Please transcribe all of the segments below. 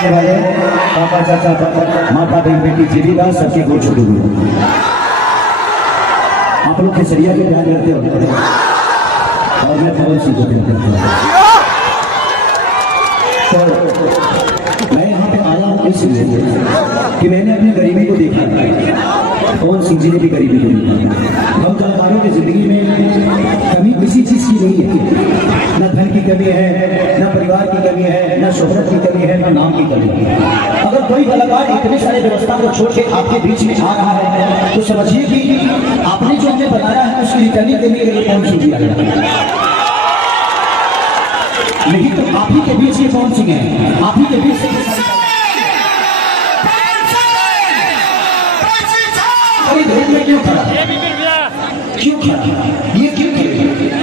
वाले पापा चाचा माता बहन बेटी जीविका सबके गोड़ छोटे हुए आप लोग केसरिया के ध्यान करते हो और मैं पवन सिंह को तो मैं यहाँ पे आया हूँ इसलिए कि मैंने अपनी गरीबी को देखा, पवन सिंह जी ने भी गरीबी को देखा। हम कलाकारों की जिंदगी में कमी किसी चीज की नहीं है, न धन की कमी है, न परिवार की कमी है, न शोहरत की कमी है, न नाम की कमी है। अगर कोई कलाकार इतने सारे व्यवस्था को छोड़ के आपके बीच में आ रहा है तो समझिए कि आपने जो हमें बताया है उसकी रिटर्निंग देने के लिए पवन सिंह जी आया। नहीं तो आप ही के बीच ये पवन सिंह है, आप ही के बीच से क्यों खड़ा, क्यों खड़ा, ये क्यों खड़ा,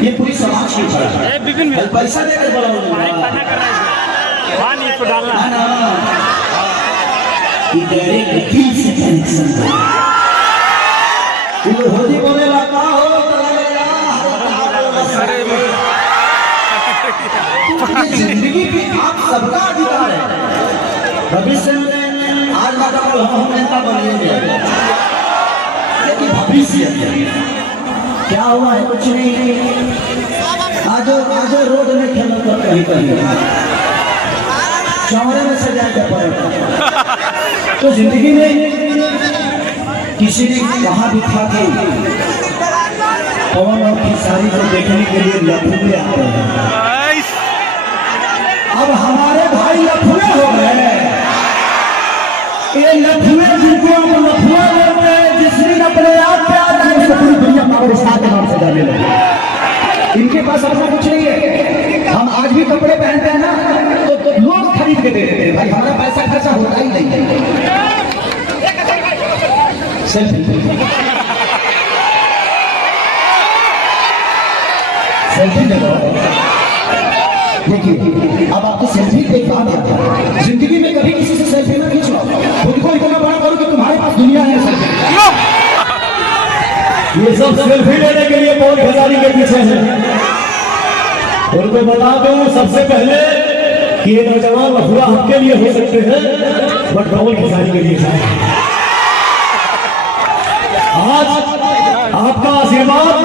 ये पूरी समाज क्यों खड़ा है? पैसा देकर बड़ा होली बोले लगा हो जिंदगी की आप सबका अधिकार है। भविष्य में आज हम नेता बनेंगे, लेकिन भविष्य क्या हुआ है कुछ नहीं। आज रोड में खेलो तो कहीं कहीं चौड़े में सजा के पड़ेगा। तो जिंदगी में किसी ने कहा भी था कि पवन और खेसारी को देखने के लिए लफुए आते हैं। अब हमारे भाई लफुए हो गए, ये लफुए जिनको हम लफुआ बोलते हैं, जिसने अपने आप पे आ जाए उसको पूरी दुनिया पावर स्टार के नाम से जाने लगे। इनके पास अपना कुछ नहीं है। हम आज भी कपड़े पहनते हैं ना तो लोग खरीद के दे देते हैं, भाई हमारा पैसा खर्चा होता ही नहीं है। सेल्फी दे दो। देखिए अब आपको सेल्फी देख बात है, जिंदगी में कभी किसी से सेल्फी ना खींचो, खुद को इतना बड़ा करो कि तुम्हारे पास दुनिया है सेल्फी। ये सब सेल्फी लेने के लिए पवन खेसारी के पीछे है। उनको बता दो सबसे पहले कि ये नौजवान लफुआ आपके लिए हो सकते हैं, बट पवन खेसारी के लिए नहीं। आज आपका आशीर्वाद,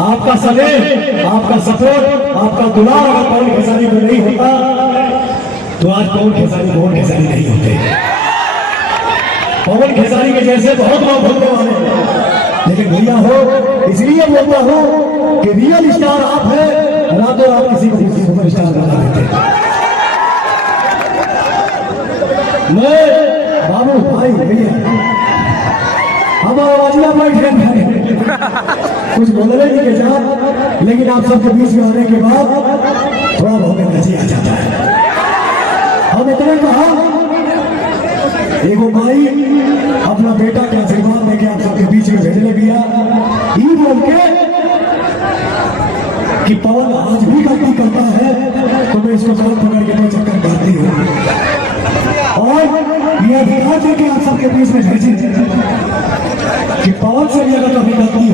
आपका स्नेह, आपका सपोर्ट, आपका दुलार अगर पवन खेसारी में नहीं होता तो आज पवन खेसारी नहीं होते। पवन खेसारी के जैसे बहुत लोग होने वाले हैं, लेकिन भैया हो इसलिए बोलता हूं कि रियल स्टार आप है, रातों रात किसी को सुपर स्टार बना देते। मैं बाबू भाई भैया हम आवाजिया बैठ कुछ बोलने नहीं के साथ, लेकिन आप सबके बीच में आने के बाद थोड़ा बहुत एनर्जी आ जाता है। हम इतने कहा एगो माई अपना बेटा के आशीर्वाद लेके आप सबके बीच में भेजने गया, ये बोल के कि पवन आज भी गलती करता है तो मैं इसको गलत पकड़ के मैं चक्कर मारती हूँ, और यह दिखा दे कि आप सबके बीच में भेजी कि पवन से भी अगर कभी गलती